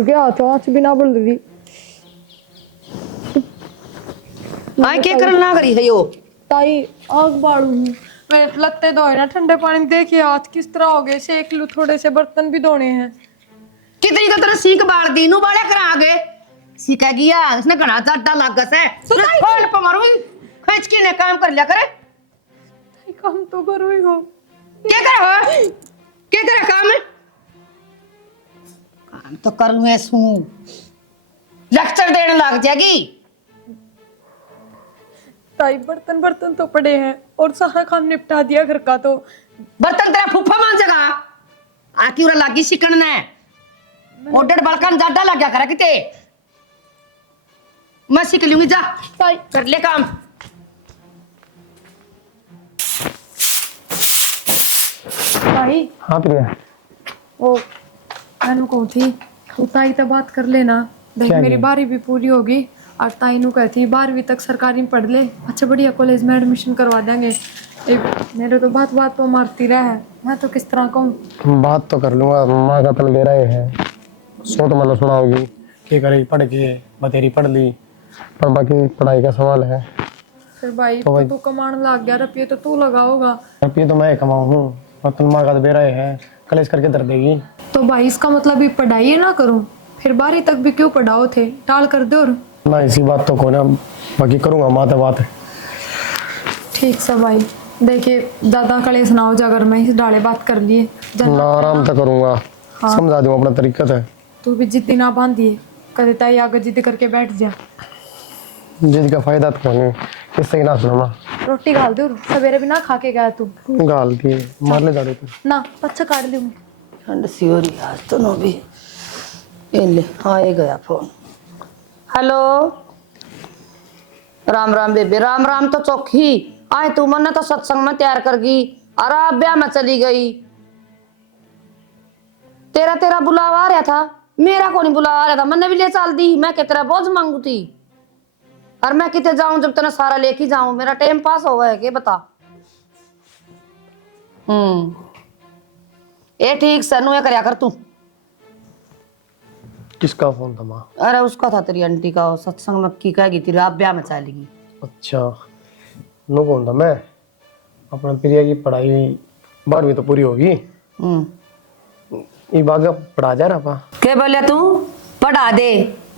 भूल गया था आज बिना बोल रही आए क्या करना ना करी है यो ताई आग बाड़ू हूँ मैं लगते धोए ना ठंडे पानी में। देखिए हाथ किस तरह हो गए, सेक लूं, थोड़े से बर्तन भी धोने हैं। कितनी तो तेरा सीख बाल दीनू बाले करा आगे सीखा गया इसने घना चाटा लागस है फोन पे मारू खींच के ने काम कर लिया करे। ताई काम तो करो ही हो। क्या कर हो क्या तेरा काम है काम तो कर लूं ऐसू लेक्चर देने लग जाएगी। ताई बर्तन बर्तन तो पड़े हैं और सारा काम निपटा दिया घर का। तो बर्तन तेरा फूफा मान जगा आकी उरा लागी शिकन ने ओडर बलकन ज्यादा लग गया करा किते मैं सीख लूंगी जा ताई कर ले काम। ताई हाँ प्रिया वो मैंने कहो थी तू ताई तो बात कर लेना। देख क्या मेरी नहीं? 12वीं भी पूरी होगी और ताई नु कहती 12वीं तक सरकारी में पढ़ ले, अच्छा बढ़िया कॉलेज में एडमिशन करवा देंगे। मेरे तो बात बात पर मारती रहे, मैं तो किस तरह कहूँ। बात तो कर लूंगा, माँ का तन मेरा ही है। सो तो मैंने सुना होगी कि करे पढ़ के बतेरी पढ़ ली, पर बाकी पढ़ाई का सवाल है। फिर भाई तो भाई तू कमाने लग गया, रुपये तो तू लगाओगा। रुपये तो मैं कमाऊँ हूँ और तुम माँ का तो मेरा ही है, कलेश करके दर देगी। तो भाई इसका मतलब ये पढ़ाई ना करूँ, फिर 12वीं तक भी क्यों पढ़ाओ थे, टाल कर दो। और ना इसी बात तो को ना बाकी करूँगा माँ तो बात है। ठीक सा भाई देखिए दादा कलेश ना हो जा, अगर मैं इस डाले बात कर लिए ना आराम तो करूँगा, हाँ। समझा दूँ अपना तरीका है। तू भी जिद्दी ना बांधिए, कदे ताई आगे जिद करके बैठ जा। जिसका फायदा तो नहीं, किससे ही ना सुना। रोटी गाल दो, सवेरे भी ना खा के गया तू। गाल दी मार ले जा रही तू ना पच्चा काट दूँ। ठंड सी हो रही आज तो नो भी ये ले हाँ ये गया फोन। हेलो राम राम बेबे राम राम तो चौखी आए तू मन तो सत्संग में तैयार कर गई अरे ब्याह में चली गई। तेरा बुलावा आ रहा था, मेरा को नहीं बुलावा आ रहा था, मैंने भी ले चल दी। मैं कि तेरा बोझ मांगू थी और मैं कितने जाऊं जब तेना सारा लेके जाऊं, मेरा टाइम पास हो गया के बता। ये ठीक सनु ये करया कर तू। किसका फोन था माँ? अरे उसका था तेरी आंटी का, सत्संग में की कहेगी तेरी आप ब्याह में चलेगी। अच्छा नो कौन था मैं? अपना प्रिया की पढ़ाई 12वीं तो पूरी होगी, ये बात पढ़ा जा रहा। क्या बोले तू पढ़ा दे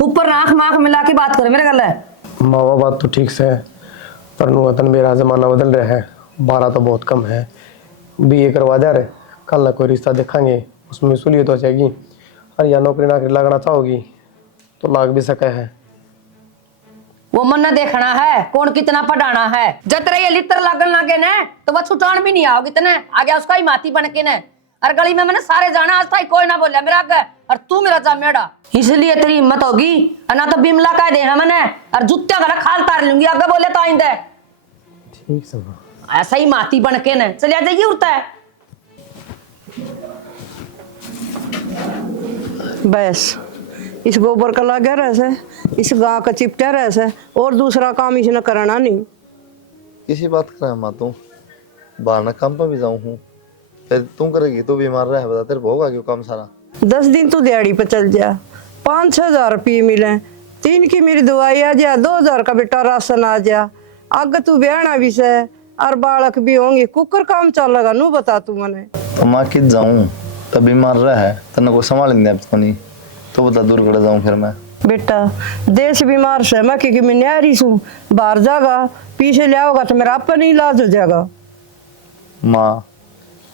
ऊपर आंख माख मिला के बात करे मेरे गल है। माँ बात तो ठीक से है, पर नुतन मेरा जमाना बदल रहा है, 12 तो बहुत कम है। BA करवा जा रहे, कल ना कोई रिश्ता देखेंगे उसमें सुलियत हो जाएगी, और या नौकरी नाकरी लगना चाहोगी तो लाग भी सके है। वो मन न देखना है कौन कितना पढ़ाना है, जब तेरा ये लित्र लगन लगे न तो वह छुटान भी नहीं आओगी तने आ गया उसका ही माती बन के न। और गली में मैंने सारे जाना आज था कोई ना बोलिया मेरा आगे, और तू मेरा जामेड़ा इसलिए तेरी हिम्मत होगी ना तो बिमला का देना मैंने और जूते गला खाल तार लूंगी आगे बोले तो आइंदे। ठीक से ऐसा ही माती बन के न चलिए जाइए उड़ता है। बस इस गोबर का लगा रहसे, इस गांव का चिपटा रहसे, और दूसरा काम इसने करना नहीं। किसी बात कर माँ तू बाहर ना काम पर भी जाऊँ हूँ, फिर तू करेगी तो बीमार रहे बता तेरे होगा क्यों काम सारा। 10 दिन तो दिहाड़ी पे चल जा, 5-6 हजार रुपये मिले, 3 की मेरी दवाई आ जा, 2000 का बेटा राशन आ जा, आगे तू ब्याहना भी से और बालक भी होंगे, कुकर काम चल लगा नू बता तू मने। तो माँ कित जाऊँ तब बीमार रहे तेने को संभाल नहीं तो नहीं तो बता दूर कर जाऊँ फिर मैं। बेटा देश बीमार से मैं क्योंकि मैं न्यारी हूँ, बाहर जागा पीछे ले आओगा तो मेरा अपन इलाज हो जाएगा। माँ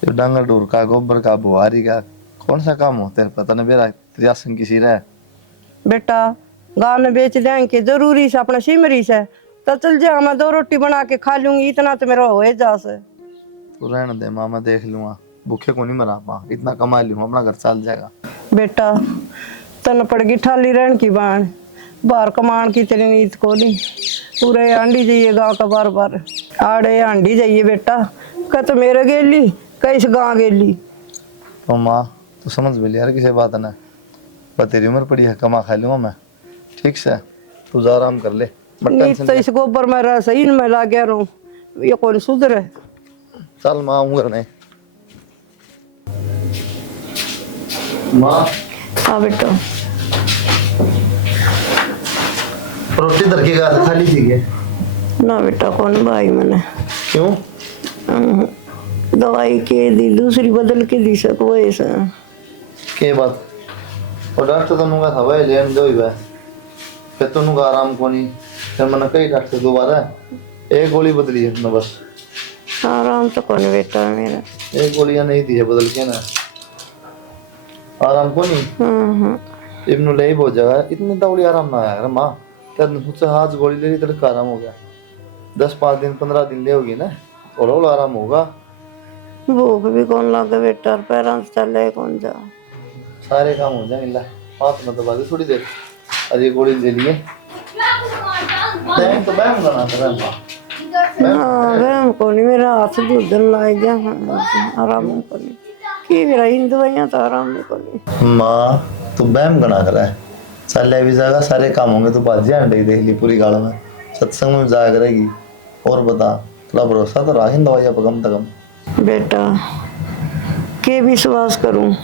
ये डांगर डूर का गोबर का बुहारी का कौन सा काम हो तेरे पता नहीं मेरा रियासन किसी रहे। बेटा गाँव में बेच देंगे जरूरी से अपना सिमरी से तो चल जा, मैं 2 रोटी बना के खा लूंगी, इतना तो मेरा हो जा से। तू रहने दे माँ मैं देख लूंगा, भूखे को नहीं मरा माँ, इतना कमा लूंगा अपना घर चल जाएगा। बेटा तन पड़गी ठाली रहन की बाण, बाहर कमान की तेरी नीत को नहीं, पूरे आंडी जाइए गाँव का बार बार आड़े आंडी जाइए बेटा, कह तो मेरे गेली कह इस गाँव गेली। तो माँ तू समझ भी लिया किसी बात ना, पर तेरी उम्र पड़ी है कमा खा लूंगा मैं, ठीक से तू जा आराम कर ले। नहीं तो इस गोबर में रह सही में ला गया रहूं, ये कौन सुधरे। चल माँ आऊँ करने। माँ हाँ बेटा रोटी धर के गा खा ली थी क्या? ना बेटा कौन भाई मैंने क्यों? दवाई के दी दूसरी बदल के दी सको ऐसा के बात? और डॉक्टर तनु का था भाई लेन दो ही भाई, फिर तनु का आराम को नहीं, फिर मैंने कई डॉक्टर दोबारा एक गोली बदली है ना बस। आराम तो कौन बेटा मेरा। एक गोलियां नहीं दी है बदल के ना, आराम को नहीं। इब्नु ले बहुत जगह इतनी दौड़ी आराम ना आया माँ, तेरे मुझसे हाथ गोली ले ली तेरे का आराम हो गया। 10-5 दिन 15 दिन ले होगी ना, थोड़ा थोड़ा आराम होगा। भूख भी कौन लगे बेटा, पैरों से चले कौन जा। सारे काम हो जाएंगे, हाथ में दबा दे थोड़ी देर, अरे गोली ले लिए तो बैठ ना हाँ को नहीं, मेरा हाथ दूधन ला गया आराम को नहीं कि मेरा इन दवाइयाँ तो आराम को नहीं। माँ तू बैम गना कर है, चल भी जाएगा सारे काम होंगे तो बाजी अंडे देख ली पूरी गाड़ में, सत्संग में जाया करेगी। और बता थोड़ा भरोसा तो राहिन दवाइयाँ पर कम से कम। बेटा के विश्वास करूं,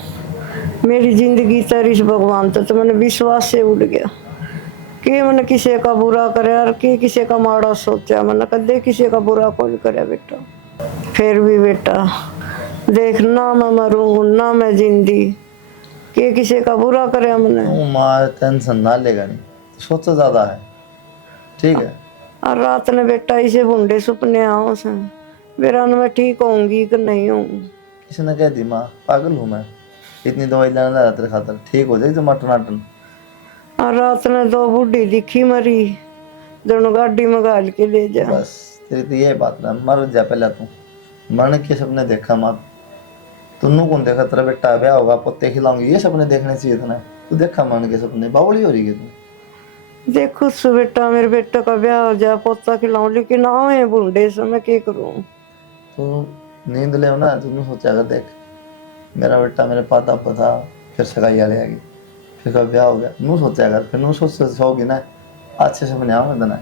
मेरी जिंदगी तरीस भगवान तो मैंने विश्वास से उड़ गया कि मैंने किसी का बुरा करे और कि किसी का माड़ा सोचा, मैंने कदे किसी का बुरा कौन करे बेटा। फिर भी बेटा देख ना मैं मरूं ना मैं जिंदी, कि किसी का बुरा करे मैंने। माँ टेंशन ना लेगा, नहीं सोचा ज्यादा है, ठीक है। और रात ने बेटा इसे बुंडे सपने आओ से मेरा मैं ठीक होंगी कि नहीं होंगी। किसी ने कह दी माँ पागल हूँ मैं, इतनी दवाई लाना रहा तेरे खातर, ठीक हो जाएगी टमाटर नाटन। और रात ने 2 बूढ़ी दिखी मरी, दोनों गाड़ी में गाल के ले जा। बस तेरी तो ये बात ना, मर जा पहले तू। मरने के सपने देखा माँ, तुन्नू कौन देखा? तेरा बेटा ब्याह होगा, पत्ते खिलाऊंगी, ये सपने देखने चाहिए था ना। तू देखा मरने के सपने, बावली हो रही है तू। देखो सु बेटा मेरे बेटे का ब्याह हो जाए, पोता खिलाऊं, लेकिन आए बूढ़े से मैं क्या करूं। तू नींद ले ना, तू सोचा कर देख, मेरा बेटा मेरे पाता था, फिर सगाई आ जाएगी, फिर कब ब्याह हो गया, नू सोचा कर, फिर नू सोगी ना अच्छे सपने आओगे देना,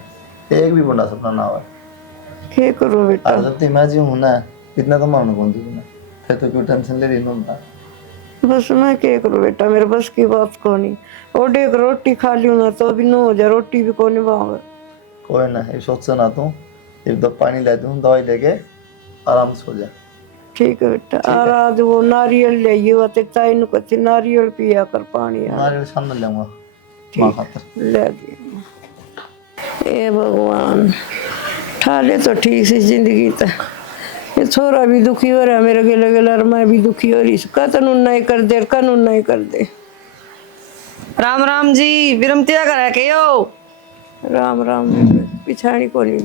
एक भी बुढ़ा सपना ना आवे। क्या करूं बेटा। और जब मैं जी हूं ना, इतना तो मानो कौन थी तूने, फिर तो क्यों टेंशन ले रही ना। बस मैं क्या करूं बेटा, मेरे बस की बात को नहीं। और एक रोटी खा लियो ना तो अभी 9 हो जाए, रोटी भी कौन निभावे। कोई ना, ये सोच से ना तू, एक दो पानी ले दूं, दवाई लेके आराम से हो जा। ठीक है बेटा। और आज वो नारियल ले आइए, वो तेता इन कच्चे नारियल पिया कर पानी यार। नारियल सामने लेऊंगा माँ खातर। ले दिए। ए भगवान ठाले तो ठीक सी जिंदगी था। ये छोरा भी दुखी हो रहा है मेरे गले गले, और मैं भी दुखी हो रही। कानून नहीं कर दे, कानून नहीं कर दे। राम राम जी, विरमतिया कर के यो। राम राम। पिछाड़ी को नहीं,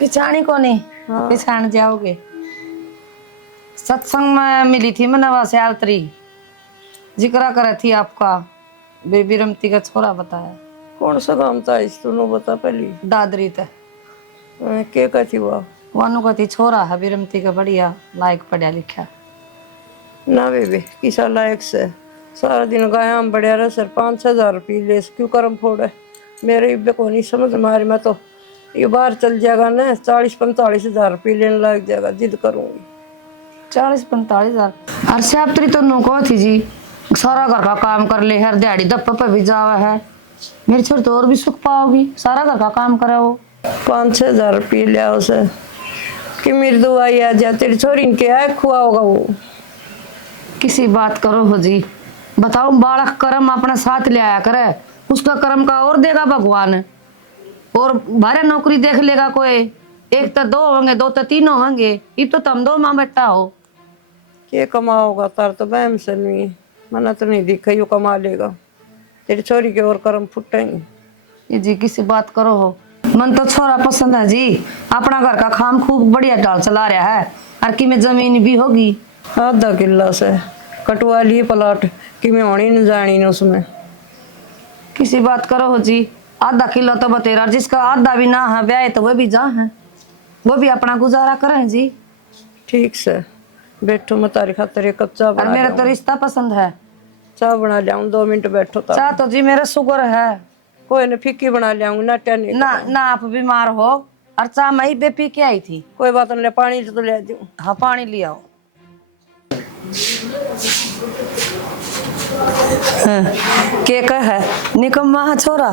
पिछाणी को नहीं। हाँ। पिछाण जाओगे। सत्संग में मिली थी मनवा से आवतरी, जिक्र करे थी आपका, बेबी रमती का छोरा बताया। कौन सा काम था इस तुनो बता पहली। दादरी ते के कहती हुआ वानु का थी छोरा है विरमती का, बढ़िया लायक पढ़ा लिखा ना बेबे, किसा लायक से सारा दिन गायाम बढ़िया रहा। सर 5-6 हजार रुपये ले, क्यों कर्म फोड़े मेरे इब्बे को नहीं समझ मारी। मैं तो ये बाहर चल जाएगा ना, 40-45 हजार रुपये लेने लग जाएगा, जिद करूंगी। 40-45 हजार। अरसे आप तो नु को थी जी, सारा घर का काम कर ले, हर दिहाड़ी दप्प पे भी जावा है। मेरी छोरी तो और भी सुख पाओगी, सारा घर का काम करे वो। 5-6 हजार रुपये लिया उसे कि मेरी दवाई आ जाए। तेरी छोरी इनके आए खुआ होगा वो। किसी बात करो हो जी, बताओ बालक कर्म अपने साथ ले आया करे, उसका कर्म का और देगा भगवान, और भारे नौकरी देख लेगा कोई। एक तो 2 होंगे, 2 तो 3 होंगे, ये तो तुम 2 माँ बेटा हो। के कमाओगा तार तो बहम से नहीं, मना तो नहीं दिखा यू कमा लेगा। तेरी छोरी के और कर्म फुटेंगे। ये जी किसी बात करो हो, मन तो छोरा पसंद है जी, अपना घर का काम खूब बढ़िया डाल चला रहा है, और कि में जमीन भी होगी। आधा किला से कटवा लिए प्लाट कि मैं होनी न जानी न उसमें। किसी बात करो हो जी, आधा किलो तो बतेरा, जिसका आधा भी ना है ब्याह तो वह भी जा है, वो भी अपना गुजारा करें जी। ठीक से बैठो, मैं तारी खातर एक कप चाह और बना मेरा तो लाऊं। रिश्ता पसंद है। चाह बना लाऊं, 2 मिनट बैठो तार। चाह तो जी मेरा शुगर है, कोई न फीकी बना लाऊं ना, टेने ना ना आप बीमार हो, और चाह मैं ही बेपी के आई थी। कोई बात नहीं, पानी तो ले दूं। हाँ पानी ले आओ। के कह है निकम्मा है छोरा।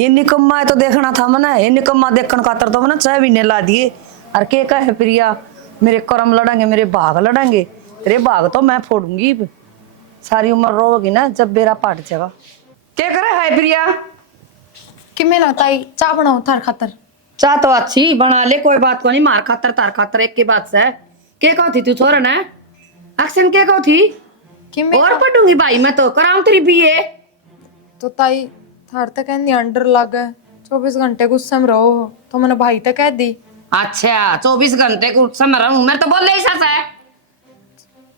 ये निकम्मा है तो देखना था मना, ये निकम्मा देखने खातर तो मना 6 महीने ला दिए। और के कह है प्रिया मेरे कर्म लड़ेंगे, मेरे भाग लड़ेंगे, तेरे भाग तो मैं फोड़ूंगी। सारी उम्र रोगी ना जब बेरा पाट जाएगा। क्या करे है प्रिया? कि मैं लाता ही चाय बनाओ थार खातर। चाह तो अच्छी बना ले, कोई बात को नहीं, मार खातर तार खातर एक की बात से। के कहो थी तू छोरा ना एक्शन के कहो थी कि मैं और पढ़ूंगी भाई मैं तो कराऊं तेरी बीए। तो ताई थार तक कहनी अंडर लग गए 24 घंटे गुस्से में रहो, तो मैंने भाई तक कह दी। अच्छा 24 घंटे गुस्से में रहूं मैं तो बोल रही सस है।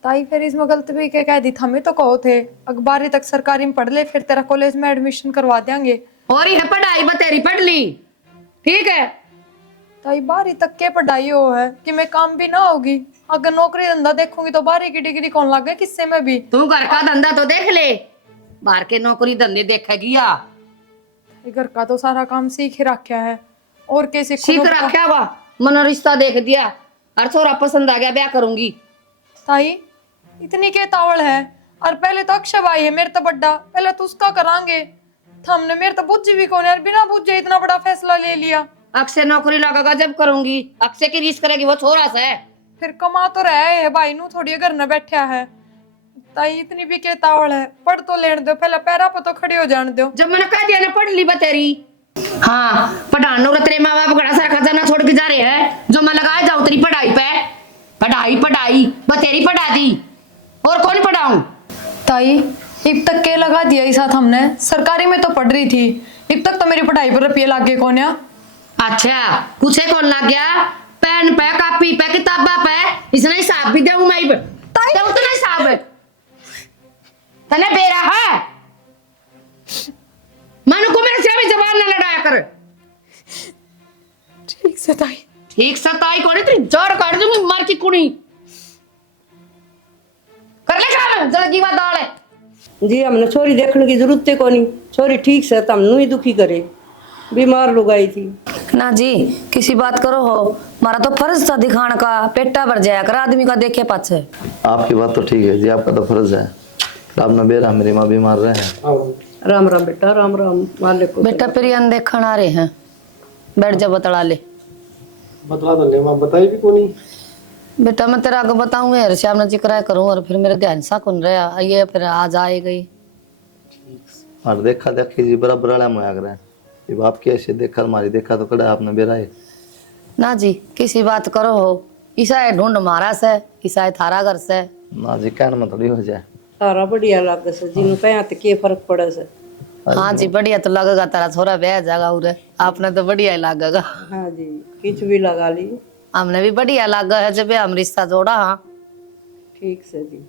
ताई फिर इसमें गलत भी क्या कह दी था, हमें तो कहो थे अखबारी तक सरकारी में पढ़ ले फिर तेरा कॉलेज में एडमिशन करवा देंगे। और ये पढ़ाई बतेरी पढ़ ली ठीक है। ताई 12वीं तक के पढ़ाई हो है कि मैं काम भी ना होगी, अगर नौकरी धंधा देखूंगी तो 12वीं की डिग्री कौन लग गए किससे में भी। तू घर का धंधा तो देख ले, बाहर के नौकरी धंधे देखेगी या घर का तो सारा काम सीख ही रखा है और कैसे सीख रखा हुआ। मन रिश्ता देख दिया और छोरा पसंद आ गया ब्याह करूंगी। ताई इतनी के तावड़ है, और पहले तो अक्षय भाई है मेरे तो बड्डा, पहले तो उसका करांगे। हमने मेरे तो बुझ भी कौन है, बिना बुझे इतना बड़ा फैसला ले लिया। अक्षय नौकरी लगेगा जब करूंगी, अक्षय की रीस करेगी वो छोरा से। फिर कमा तो रहे है भाई नू थोड़ी घर न बैठा है। ताई इतनी भी के तावड़ है, पढ़ तो लेने दो, पहले पैरा पर तो खड़ी हो जाने दो। जब मैंने कह दिया ना पढ़ ली बतेरी। हाँ पढ़ानो तेरे माँ बाप बड़ा सारा खजाना छोड़ के जा रहे हैं, जो मैं लगाया जाऊं तेरी पढ़ाई पे। पढ़ाई पढ़ाई बतेरी पढ़ा दी और कौन पढ़ाऊं। ताई अब तक के लगा दिया इस साथ हमने, सरकारी में तो पढ़ रही थी, अब तक तो मेरी पढ़ाई पर रुपये लागे कौन है। अच्छा कुछ कौन लग गया, पेन पे कॉपी पे किताबा पे, इसने हिसाब भी दूं मैं तो उतना हिसाब है तने बेरा है। मानो को मेरे से भी जबान ना लड़ाया कर। ठीक से ताई। ठीक से ताई कोने तेरी जड़ काट दूंगी मार की कुड़ी। कर ले काम जरा की बात डाल है जी हमने छोरी देखने की जरूरत है कोनी, छोरी ठीक से तमनु ही दुखी करे, बीमार लुगाई थी ना जी। किसी बात करो हो, मारा तो फर्ज था दिखाने का, पेटा भर जाया कर आदमी का देखे पाछे। आपकी बात तो ठीक है जी, आपका तो फर्ज है। आप ना बेरा मेरी माँ बीमार रहे हैं। राम राम बेटा, राम राम मालिक को। बेटा प्रियन देखण आ रहे हैं, बैठ जा बतला ले। बतला दो माँ, बताई भी कोनी। बेटा मैं तेरा आगे बताऊंगा यार, श्याम ने जिक्र करूं और फिर मेरे ध्यान सा कौन रहा ये फिर आज आए गई। और देखा देखी जी बराबर वाला में आग रहा है, ये बाप की ऐसे देखा हमारी देखा तो कड़ा आपने बेरा है ना जी। किसी बात करो हो, ईसा ढूंढ मारा से, ईसा थारा घर से ना जी, कहने में थोड़ी हो जाए। सारा बढ़िया लगे से जिन्हों पे आते के फर्क पड़े से। हाँ जी बढ़िया तो लगेगा, तारा छोरा ब्याह जाएगा उरे, आपने तो बढ़िया ही लगेगा। हाँ जी किच भी लगा ली, हमने भी बढ़िया लगा है जब हम रिश्ता जोड़ा। हाँ ठीक से जी।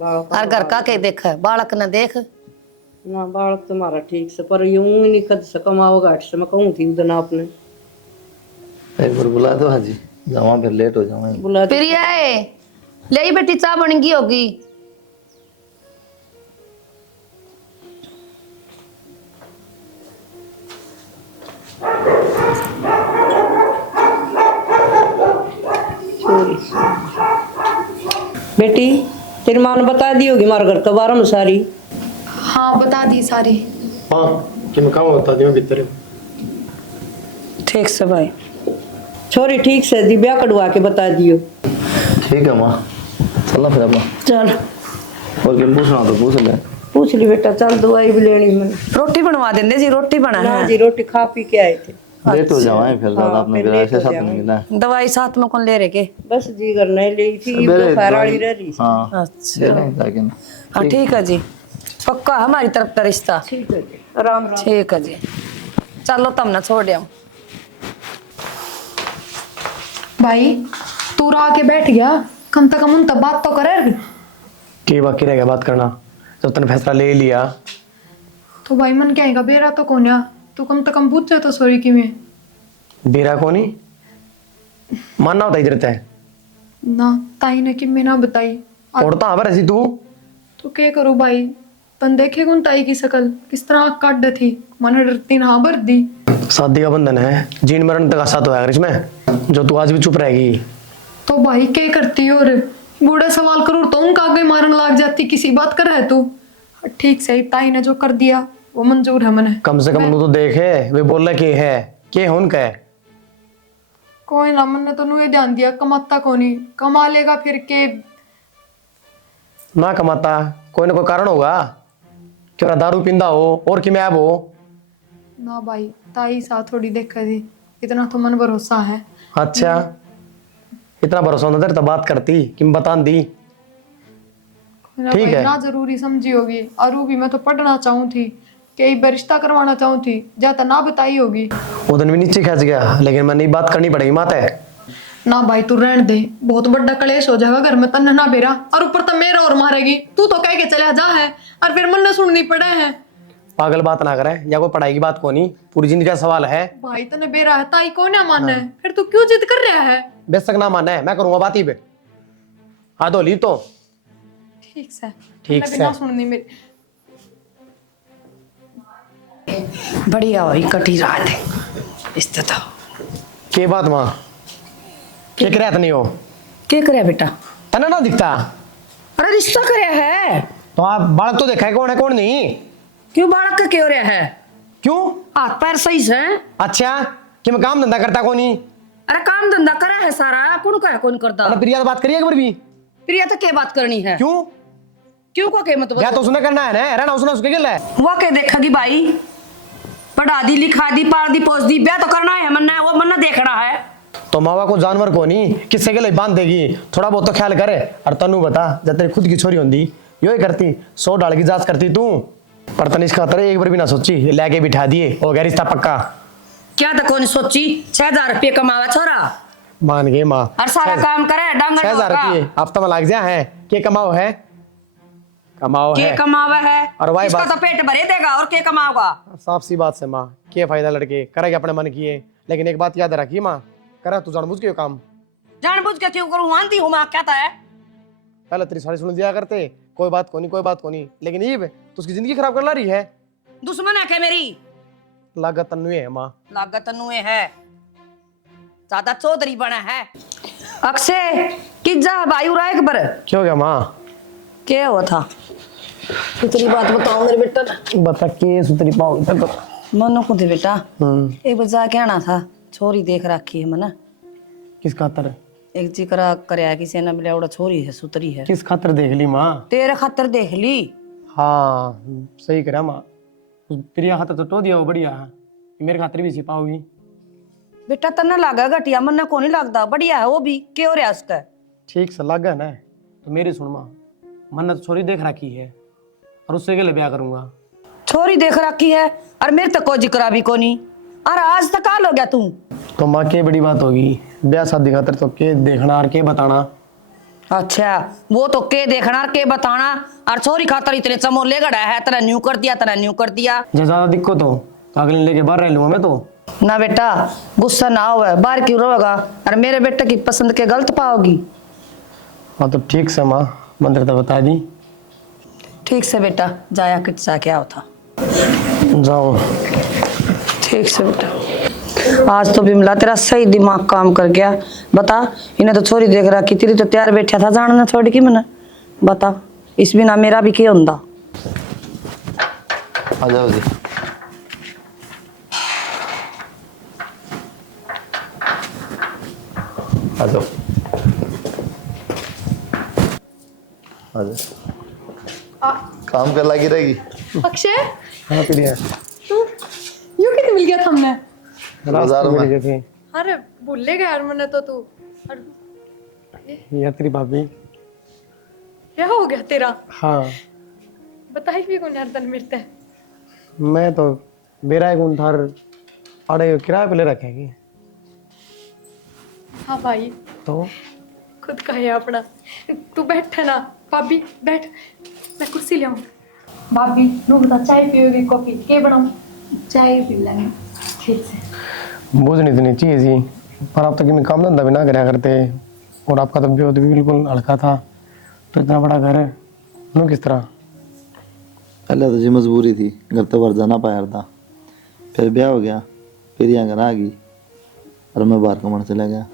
और घर का के देख बालक ने देख ना बालक तुम्हारा ठीक से, पर यूं ही नहीं खद से कमाओगा हट से मैं कहूँ थी उधर आपने एक बार बुला दो। हाँ जी जावा फिर लेट हो जाऊंगा। बुला दी। प्रिया ले बेटी चाय बन गई होगी। बेटी तेरी माँ ने बता दी होगी हमारे घर के बारे में सारी। हाँ बता दी सारी। हाँ कि मैं काम बता दियो भीतर। ठीक से भाई, छोरी ठीक से दी ब्याह कटवा के बता दियो। ठीक है माँ, चलो फिर अपना। चल और क्या पूछना तो पूछ ले। पूछ ली बेटा, चल दवाई भी लेनी मैंने। रोटी बनवा देंगे जी, रोटी बना ना है। जी रोटी खा पी के आए थे। लेट हो जाए फिर ज्यादा, हाँ, आपने फिर मेरा लेट ऐसे हो साथ जाएंगे। नहीं मिला है। दवाई साथ में कौन ले रहे के? बस जी घर नहीं ली थी, मेरे तो फैराड़ी रह रही। हाँ अच्छा जाके ना। हाँ ठीक है जी, पक्का हमारी तरफ का रिश्ता। ठीक है जी, राम राम। ठीक है जी, चलो तब ना छोड़ दिया। भाई तू आके बैठ गया, कम से कम उन तब बात तो करे। के बाकी रह गया बात करना, जब तूने फैसला ले लिया। तो भाई मन क्या है बेरा तो कौन है, तू कम से कम पूछ तो सॉरी कि मैं बेरा कोनी मानना होता इधर तय ना ताई ने कि मैं ना बताई। और तो हबर ऐसी तू तो क्या करूँ भाई, तन देखे कौन ताई की शकल किस तरह आँख काट थी, मन डरती ना भर दी। शादी का बंधन है, जीन मरण तक साथ होगा इसमें, जो तू आज भी चुप रहेगी। तो भाई क्या करती और बूढ़ा सवाल करूँ तो उनका आगे मारने लग जाती, किसी बात कर रहा है तू। ठीक से ताई ने जो कर दिया वो मंजूर है मने। कम से कम तो देखे वे बोल रहे के उनका है। कोई ना, मैंने तो नुए ध्यान दिया कमाता कोनी, कमा लेगा फिर के। ना कमाता कोई ना कोई कारण होगा, क्यों दारू पींदा हो और कि मैं हो। ना भाई, ताई साथ थोड़ी देखा थी, इतना तो मन भरोसा है। अच्छा, इतना भरोसा होता तेरे तो बात करती कि मैं बता दी। ना ठीक भाई, है। ना जरूरी समझी होगी। और वो भी मैं तो पढ़ना चाहूँ थी, कई बार रिश्ता करवाना चाहूँ थी, जाता ना बताई होगी। वो दिन भी नीचे खच गया, लेकिन मैंने बात करनी पड़ेगी माता है। ना भाई तू रहने दे, बहुत बड़ा कलेश हो जाएगा घर में, तन्ने ना बेरा और ऊपर तो मेरा और मारेगी। तू तो कह के चला जा है और फिर मन सुननी पड़े है। पागल बात ना करे, या कोई पढ़ाई की बात को नहीं, पूरी जिंदगी का सवाल है। भाई तने बेरा है, ताई को ना मानना है, फिर तू क्यों जिद कर रहा है? बेशक ना माना है, मैं करूंगा बात ही पे। हाँ दो ली तो ठीक से, ठीक तन्ने से। भी ना सुननी मेरी। बढ़िया हुई कटी रात है इससे तो। के बात माँ के रहत नहीं हो क्या करे बेटा? तना ना दिखता। अरे रिश्ता करे है, तो आप बालक तो देखा है कौन नहीं। क्यों बालक का क्यों रहा है? क्यों? हाथ पैर सही से? अच्छा कि मैं काम धंधा करता कौन नहीं। अरे काम धंधा करा है सारा, कौन का कौन करता? अरे प्रिया तो बात करिए एक बार भी। प्रिया तो क्या बात करनी है? क्यों? क्यों को के मतलब? या तो उसने करना है ना, रहना उसने उसके गिल है। वो के देखेगी भाई, पढ़ा दी लिखा दी पाल दी पोस दी, ब्याह तो करना है मन्ना, वो मन्ना देखना है। तो मावा को जानवर को नहीं किससे के लिए बांध देगी, थोड़ा बहुत तो ख्याल करे। और तनु बता, जब तेरी खुद की छोरी होती यो ही करती, 100 डाल की जांच करती तू। पर तनिष खातर एक बार भी ना सोची, लेके बिठा दिए हो गया रिश्ता पक्का। क्या तो कौन सोची 6000 रुपये कमावा छोरा, मान गए माँ। और सारा काम करे डांगर 6000 रुपये हफ्ता में लाग जा है, के कमाओ है, कमाओ के है। कमावा है और वाई इसका बात- तो पेट भरे देगा और के कमाओगा। साफ सी बात से माँ, क्या फायदा लड़के करेगा अपने मन की है। लेकिन एक बात याद रखी माँ, करा तू जानबूझ के यो काम। जानबूझ के क्यों करूं, आंधी हूं मैं, क्या है? पहले तेरी सारी सुन दिया करते, कोई बात को नहीं कोई बात को नहीं, लेकिन ये तो उसकी जिंदगी खराब कर ला रही है। दुश्मन है क्या मेरी? लागत तन्नु है माँ। लागत नुए है, ज्यादा चौधरी बना है। अक्षय किज्जा भाई उरा एक बार क्यों हो गया माँ? क्या हुआ था? इतनी बात बताओ मेरे बेटा। बता के सुतरी पाओ तक। मनो को दे बेटा, एक बार जाके आना था, छोरी देख रखी है मना। किस खातर? एक जिक्र करे किसी ने मिला उड़ा छोरी है सुतरी है, किस खातर देख ली माँ? तेरे खातर देख ली। हाँ सही करा माँ, प्रिया खातर तो टो दिया वो बढ़िया है, मेरे खातर भी छिपाओगी। बेटा तन्ना लागा घटिया, मन्ना को नहीं लगता, बढ़िया है वो भी, क्यों हो रहा उसका? ठीक से लगा ना तो मेरी सुन माँ, मन्नत छोरी देख रखी है और उससे के लिए ब्याह करूंगा। छोरी देख रखी है और मेरे तक को जिक्र भी को नहीं, और आज तक काल हो गया तू। तो माँ के बड़ी बात होगी, ब्याह शादी खातर तो के देखना और के बताना। अच्छा वो तो के देखना और के बताना, और छोरी खातर इतने चमोले गड़ा है, तेरा न्यू कर दिया तेरा न्यू कर दिया। जब ज्यादा दिक्कत हो तो अगले लेके बाहर रह लूंगा मैं तो। ना बेटा गुस्सा ना हो, बाहर क्यों रोगा, और मेरे बेटे की पसंद के गलत पाओगी। हाँ तो ठीक से माँ, मंदिर तो बता दी। ठीक से बेटा, जाया किस्सा क्या होता। जाओ। ठीक से बेटा, आज तो बिमला तेरा सही दिमाग काम कर गया। बता, इन्हें तो छोरी देख रहा कि तेरी तो तैयार बैठा था जानना छोड़ की मैंने, बता इस बिना मेरा भी क्या होता। आ जाओ जी। आ जाओ आ जाओ, काम कर लगी रहेगी। अक्षय, हाँ प्रिया, तू यूं कितने मिल गया था हमने? बाजार में। मिल गए थे अरे भूले गया यार मैंने तो तू। यार तेरी भाभी। क्या हो गया तेरा? हाँ बताई भी कौन यार तन मिलते हैं। मैं तो बेरा कौन थार अड़े किराए पे ले रखेंगे हाँ भाई, तो खुद का है अपना। तू बैठ है ना भाभी, बैठ, मैं कुर्सी ले आऊं। भाभी नो बता, चाय पियोगी कॉफी के बनाऊं? चाय पी लेंगे। ठीक से। बोझ नहीं इतनी चाहिए जी, पर अब तक मैं काम धंधा भी ना कराया करते, और आपका तो भी बिल्कुल हल्का था, तो इतना बड़ा घर है नो किस तरह। पहले तो जी मजबूरी थी, घर तो बाहर जाना पाया था, फिर ब्याह हो गया, फिर यहाँ घर आ गई और मैं बाहर कमाने चला गया।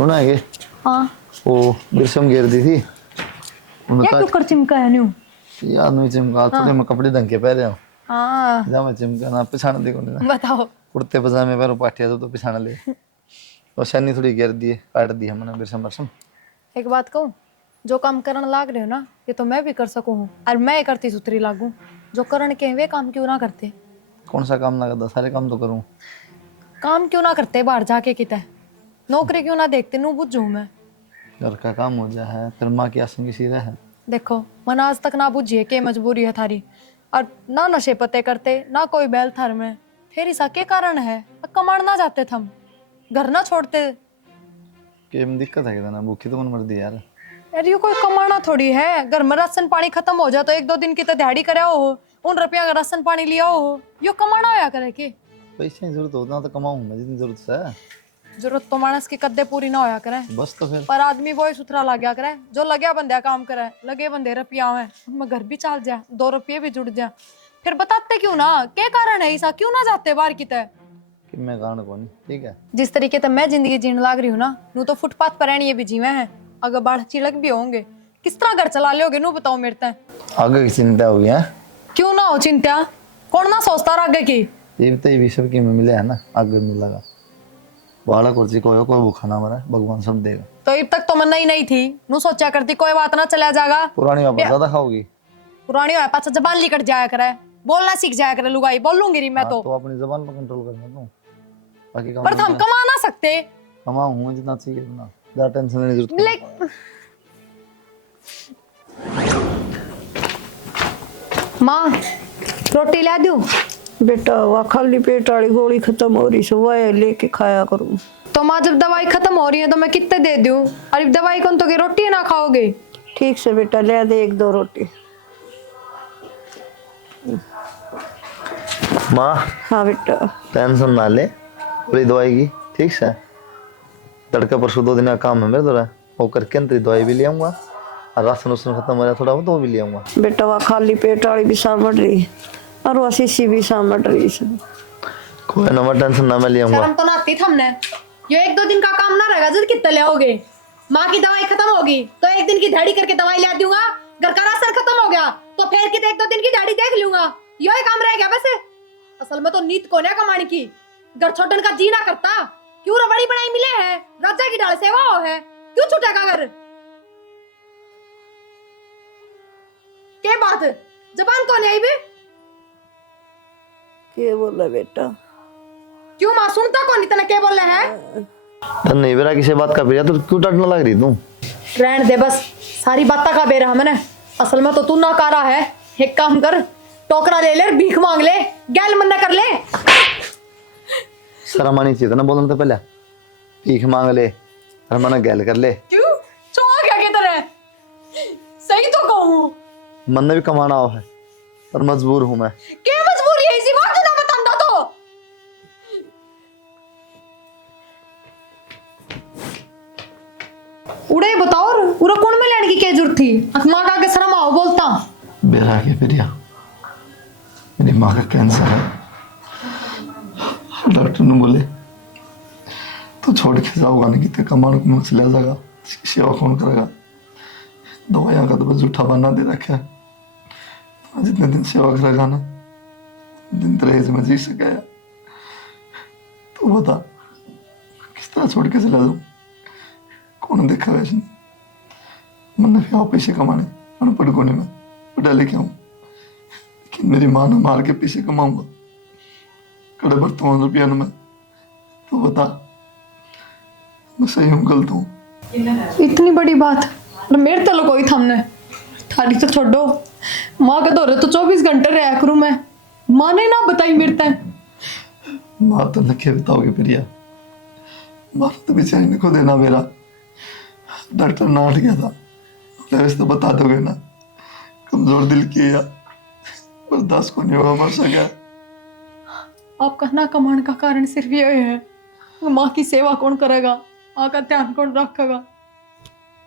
सुना है कि हाँ वो बिरसम गिर दी थी क्या क्यों कर चिमका है न्यू याद नहीं चिमका थोड़े मैं कपड़े ढंग के पहने हूँ हाँ जा मैं चिमका ना पिछाड़ देखो ना बताओ कुर्ते पजामे पहनो पाटिया तो पिछाड़ ले और शनी थोड़ी गिर दी काट दी हमने बिरसम बरसम एक बात कहूँ जो काम करने लाग रहे हो ना ये तो मैं भी कर सकूँ हूँ और मैं करती सुतरी लागू जो करने के हैं, वे काम क्यों ना करते कौन सा काम ना करता सारे काम तो करूँ काम क्यों ना करते बाहर जाके किते नौकरी क्यों ना देखते नू बुझू मैं घर का काम हो जा है तेरे माँ की आसन की सीधा है देखो मन आज तक ना बुझिए के मजबूरी है थारी और ना नशे पते करते ना कोई बैल थर में फिर ऐसा के कारण है कमाण ना जाते थम घर ना छोड़ते कि दिक्कत है क्या ना भूखी तो मन मर दी यार अरे ये कोई कमाना थोड़ी है घर में राशन पानी खत्म हो जाए तो एक दो दिन की तो दिहाड़ी करे हो उन रुपया का राशन पानी लिया हो यो कमाना होया करे के पैसे की जरूरत होता तो कमाऊँ मैं जितनी जरूरत है जरूरत तो मानस की कद्दे पूरी ना होया करे बस तो फिर पर आदमी वो ही सुथरा लग गया करे जो लगे बंदे काम करे लगे बंदे रुपया है उनमें घर भी चल जाए 2 रुपये भी जुड़ जाए फिर बताते क्यों ना क्या कारण है ऐसा क्यों ना जाते बाहर की तरह कि मैं कारण कौन ठीक है जिस तरीके से मैं जिंदगी जीने लाग रही हूँ ना नू तो फुटपाथ पर रहनी भी जीवे हैं अगर बाढ़ चिलक भी होंगे किस तरह घर चला लोगे नू बताओ मेरे तक आगे की चिंता हुई है क्यों ना हो चिंता कौन ना सोचता रहा आगे की ये तो ये सब की में मिले है ना आगे मिलेगा वाला कुर्सी कोई कोई भूखा ना मरा भगवान सब देगा तो अब तक तो मन ही नहीं थी नू सोचा करती कोई बात ना चला जाएगा पुरानी वापस ज्यादा खाओगी पुरानी हो पाछा जबान लिकट जाया करे बोलना सीख जाया करे लुगाई बोल लूंगी री मैं हाँ, तो तो अपनी जबान पर कंट्रोल करना तो बाकी काम पर हम कमा ना सकते कमाऊँ जितना चाहिए उतना ज्यादा टेंशन लेने की जरूरत नहीं। माँ रोटी ला दूं बेटा वह खाली पेट वाली गोली खत्म हो रही सुबह लेके खाया करूँ तो माँ जब दवाई खत्म हो रही है तो मैं कितने दे दूं अरे दवाई कौन तो की रोटी ना खाओगे ठीक से बेटा ले दे 1-2 रोटी माँ हाँ बेटा टेंशन ना ले पूरी दवाई की ठीक से तड़का परसों 2 दिन का काम है मेरे तो वो करके अंतरी दवाई भी ले आऊंगा और राशन उसन खत्म हो रहा थोड़ा वो तो भी ले आऊंगा बेटा वह खाली पेट वाली भी सामट रही और वह शीशी भी सामट रही कोई ना टेंशन ना मैं ले आऊंगा शर्म तो ना आती हमने ये 1-2 दिन का काम ना रहेगा जल्द कितने ले आओगे माँ की दवाई खत्म होगी तो 1 दिन की दिहाड़ी करके दवाई ला दूंगा घर का राशन खत्म हो गया तो फिर की 1-2 दिन की दिहाड़ी देख लूंगा यही काम रह गया वैसे असल में तो नीत को ने कमाने की घर छोटन का जीना करता क्यों रबड़ी बनाई मिले है राजा की डाल सेवा हो है क्यों छूटेगा घर के बात जबान कौन है बे के बोला बेटा क्यों मां सुनता कौन इतना के बोल रहे हैं धन नहीं बेरा किसी बात का बेरा तो क्यों डरने लग रही तू रहने दे बस सारी बातें का बेरा मैंने असल में तो तू ना कारा है एक काम कर टोकरा ले ले भीख मांग ले गैल मन्ना कर ले शर्म आनी चाहिए था ना बोलने तो पहले भीख मांग ले और मना गैल कर ले क्यों चोर क्या कहते रहे सही तो कहूं मन ने भी कमाना हो है पर मजबूर हूं मैं के मजबूरी है इसी बात ना बतांदा तो उड़े बताओ उरा कौन में लेने की क्या जरूरत थी मां का के शर्म आओ बोलता बेरा के बेरिया मेरी माँ का कैंसर है डॉक्टर ने बोले तो छोड़ के जाओगा नहीं कितने कमाने को मुझसे ले जाएगा सेवा कौन करेगा दवाइयाँ का तो बस झूठा बना दे रखा है जितने दिन सेवा करेगा ना दिन तरह से मैं जी सके तो बता किस तरह छोड़ के चला जाऊँ कौन देखा वैसे मैंने फिर पैसे कमाने अनपढ़ कोने में पढ़ा लेके आऊँ लेकिन मेरी माँ ने मार के पैसे कमाऊंगा कड़े बर्तमान रुपया में तो बता मैं सही हूँ गलत हूँ इतनी बड़ी बात मेरे तलो कोई थमने थाली तो छोड़ो माँ का दौरे तो 24 घंटे रहा करूँ मैं माँ ने ना बताई मेरे तक माँ तो लखे बताओगे प्रिया माँ तो बेचारी ने को देना मेरा डॉक्टर ना हट गया था बोले तो बता दोगे ना कमजोर दिल की है बर्दाश्त को नहीं होगा मर सका आपका ना कमाने का कारण सिर्फ ये है माँ की सेवा कौन करेगा माँ का ध्यान कौन रखेगा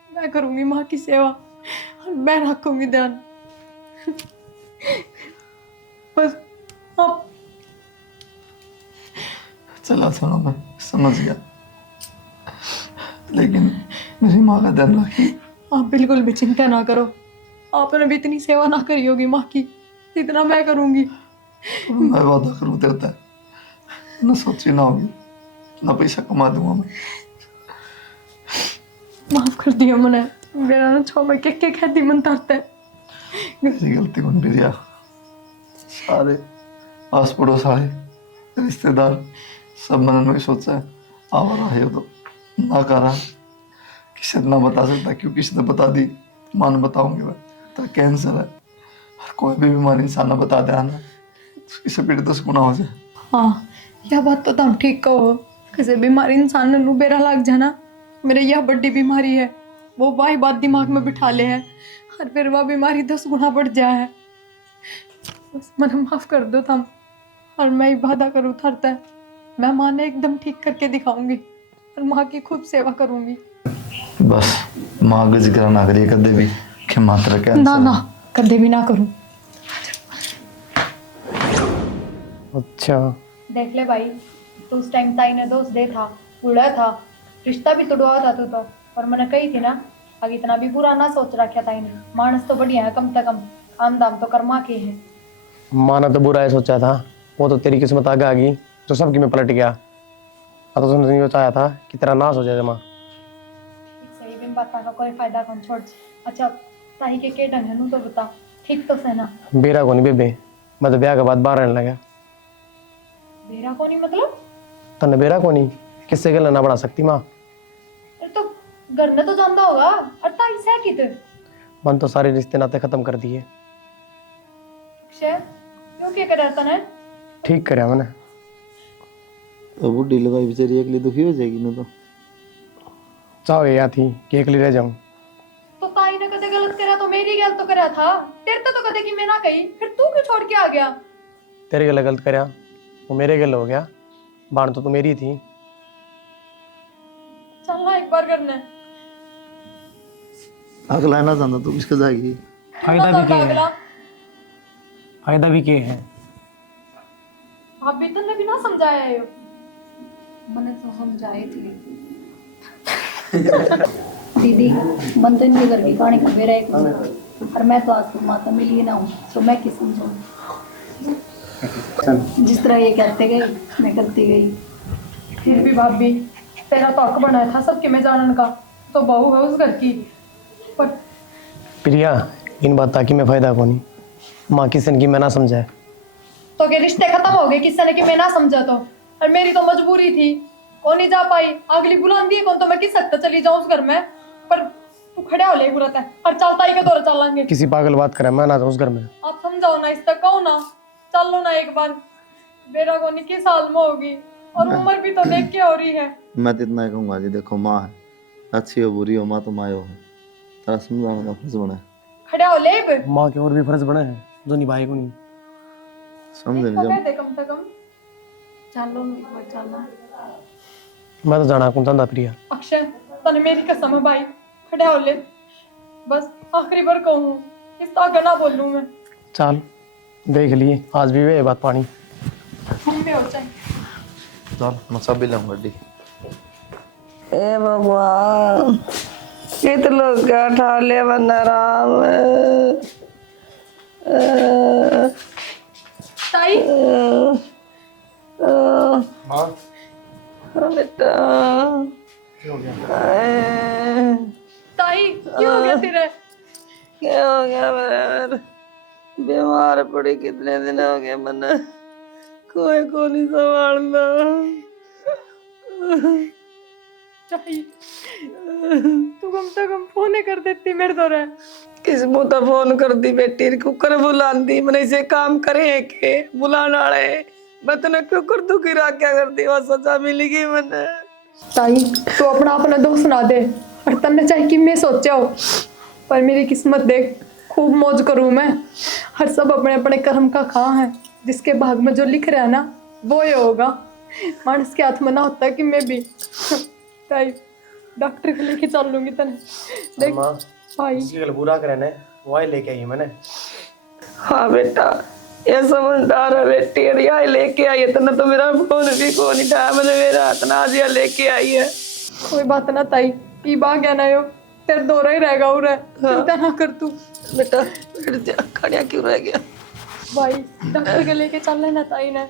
मैं करूंगी माँ की सेवा और मैं रखूंगी ध्यान बस आप चला सुनो मैं समझ गया लेकिन मेरी माँ का ध्यान रखी। आप बिल्कुल भी चिंता ना करो, आपने भी इतनी सेवा ना करी होगी माँ की जितना मैं करूंगी। मैं वादा करूँ तेरे तक, ना सोची ना होगी, ना पैसा कमा दूंगा मैं। माफ कर दिया मैंने, मेरा ना छो मैं के कहती मन तरता है। मेरी गलती बन भी दिया। सारे आस पड़ोस आए, रिश्तेदार सब मैंने नहीं सोचा है। आवर आए तो ना करा, किसी ने ना बता सकता, क्यों किसी ने बता दी मान बताऊंगी मैं तो कैंसर है। और कोई भी बीमारी इंसान ने बता दिया ना, इससे पीड़ित 10 गुना हो जाए। हाँ, यह बात तो तुम ठीक कहो। किसी बीमारी इंसान ने बेरा लग जाना, मेरे यह बड़ी बीमारी है, वो वाही बात दिमाग में बिठा ले है और फिर वह बीमारी 10 गुना बढ़ जाए है। बस मन माफ कर दो तुम, और मैं ही वादा करूँ थरता है, मैं माँ ने एकदम ठीक करके दिखाऊंगी और माँ की खूब सेवा करूंगी। बस माँ का जिक्र ना करिए कदे भी कि मात्रा कैंसर ना ना, कदे भी ना करूं। अच्छा, देख ले भाई, तो उस टाइम ताई ने दोस्त दे था, बूढ़ा था, रिश्ता भी तोड़वा था तू तो। और मैंने कही थी ना, आगे इतना भी बुरा ना सोच रखा ताई ने, मानस तो बढ़िया है, कम से कम काम दाम तो कर्मा के है। माना तो बुरा है सोचा था, वो तो तेरी किस्मत आगे आ गई तो सबकी में पलट गया। अब तो तुमने ये चाहा था कि तेरा नाश हो जाए जमा। सही बिन बात का कोई फायदा कौन छोड़। अच्छा, ताई के ढंग है नू तो बता, ठीक तो से ना? बेरा को नहीं बेबे, मैं तो ब्याह के बाद बाहर रहने लगा। बेरा को नहीं मतलब? तन्ने बेरा को नहीं, किससे गल ना बढ़ा सकती माँ। अरे तो घर ने तो जानता होगा, और ताई से कित मन तो सारे रिश्ते नाते खत्म कर दिए। अक्षय, क्यों क्या कर रहा है? ठीक करया मैंने। तो बुढ़ी लगाई बेचारी अगली दुखी हो जाएगी ना। तो चाहो या थी कि अकेली रह जाऊं। तो ताई ने कदे गलत करा तो मेरी गलत तो करा था, तेरे तो कदे की मैं ना कही, फिर तू क्यों छोड़ के आ गया? तेरे गल गलत करया, वो मेरे गल हो गया, बाण तो मेरी थी। चल ना एक बार करने। अगला ना जानता तू किसके जाएगी। फायदा भी क्या है, अगला फायदा भी क्या है। भाभी तन्ने भी ना समझाया है यो। मैंने तो समझाई थी दीदी, मन तो इनके घर की कहानी का मेरा एक और मैं तो आज तक माता मिली ना हूँ, तो मैं किस समझाऊँ। जिस तरह ये कहते गए मैं करती गई। फिर भी भाभी, तेरा तो हक बना था सबके में जानन का, तो बहू है उस घर की। पर प्रिया, इन बात की मैं फायदा को नहीं, माँ किसन की मैं ना समझाए। तो के रिश्ते खत्म हो गए किसने ने कि मैं ना समझा तो, और मेरी तो मजबूरी थी, कौन नहीं जा पाई। अगली बुलांदी है कौन, तो मैं किस हद तक चली जाऊं उस घर में। पर तू खड़े हो ले बुलाता है, और चलता ही के दौरे चलेंगे। किसी पागल बात करे, मैं ना जाऊं उस घर में। आप समझाओ ना, इस तक कहो ना, चल लो ना एक बार। बेरा को 21 साल में होगी, और उम्र भी तो देख के हो रही है। मैं तो इतना ही कहूंगा जी, देखो माँ है, अच्छी हो बुरी हो, माँ तो माँ है। तेरा समझाने का फर्ज बना है। खड़े हो ले बे। माँ के और भी फर्ज बने हैं जो निभाए को नहीं। समझ इसको नहीं कह दे कम से कम। चलो एक बार चलना। मैं तो जाना कौन चाहता प्रिया। अक्षय, तने मेरी कसम है भाई, खड़े हो ले। बस आखिरी बार कहूँ, इस आगे ना बोलूँ मैं। चल देख लिए, आज भी वे बात पानी। हम भी हो जाए। चल मैं सब भी लाऊं गड्डी। ए भगवान, कित लोग क्या ठा ले बंदा राम। ताई, हाँ बेटा ताई क्यों हो गया तेरे? क्या हो गया मेरे? बीमार पड़ी कितने दिन हो गए, मैंने कोई को नहीं संभालना। ताई, तू कम से कम फोन कर देती मेरे तो रहे। किस मुँह फोन कर दी बेटी, कुकर बुलांदी मैंने, इसे काम करे के बुलाने वाले मैं तने कुकर दुखी रहा क्या कर दी, वो सजा मिलेगी मैंने। ताई, तू अपना दोस्त ना दे, और तन्ने चाहे कि मैं सोचा हो, पर मेरी किस्मत देख, खूब मौज करूँ मैं। हर सब अपने अपने कर्म का खा है, जिसके भाग में जो लिख रहा है ना, वो ये होगा। मानस के हाथ में ना होता कि मैं भी। ताई, डॉक्टर को लेके चल लूंगी तने। देख भाई, किसी गल बुरा करे ने, वही लेके आई मैंने। हाँ बेटा, ये समझदार है बेटी, अरे लेके आई है, तो मेरा फोन भी को नहीं था, मैंने मेरा हाथ ना दिया लेके आई है। कोई बात ना ताई, की बा गया ना यो, तेरे दौरा ही रहेगा उरे, चिंता ना कर तू। बेटा बैठ जा, खड़िया क्यों रह गया? भाई डॉक्टर के लेके चल लेना ताई ने।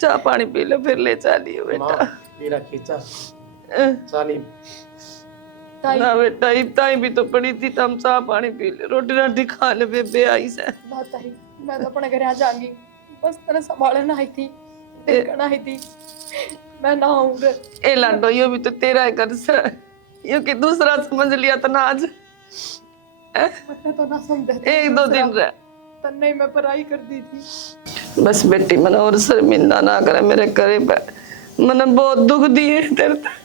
चाय पानी पी लो फिर ले चलिए बेटा। मेरा खींचा अह, चाली ताई ना बेटा इतना भी तो पड़ी थी, तो हम चाय पानी पी ले, रोटी राटी खा ले, बेबे आई से। ना ताई, मैं तो अपने घर आ जाऊंगी, बस तेरे संभालना आई थी, देखना आई थी, मैं ना हूँ रे। ए लाडो यो भी तो तेरा है घर से, यो कि दूसरा समझ लिया था ना आज। मैंने तो ना समझा था, एक दो दिन रह तन्ने मैं पढ़ाई कर दी थी। बस बेटी मन और शर्मिंदा ना करे मेरे करे मन बहुत दुख दिए तेरे ते।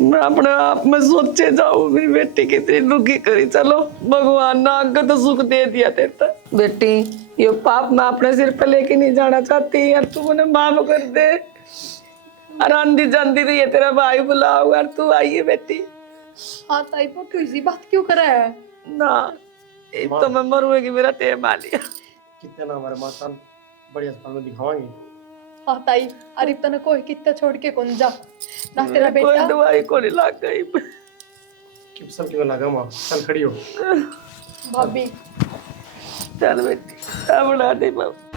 मैं अपने आप में सोचे जाऊं मेरी बेटी कितनी दुखी करी। चलो भगवान ने आगे तो सुख दे दिया तेरे ते। बेटी ये पाप मैं अपने सिर पे लेके नहीं जाना चाहती यार, तू मुझे माफ कर दे। और आंधी जाती रही है तेरा भाई बुलाओ यार, तू आई है बेटी। हाँ ताई, पर तू इसी बात क्यों कर रहा है? ना एक तो मैं मरूंगी, मेरा टेम आ लिया। कितने ना हमारे माता बड़े अस्पताल में दिखावाएंगे। हाँ ताई, अरे तने कोई कितना छोड़ के कौन जा ना तेरा कोई बेटा। दवाई को नहीं लग गई। सब क्यों लगा माँ, चल खड़ी हो। भाभी चल बेटी, बना दे बाबू।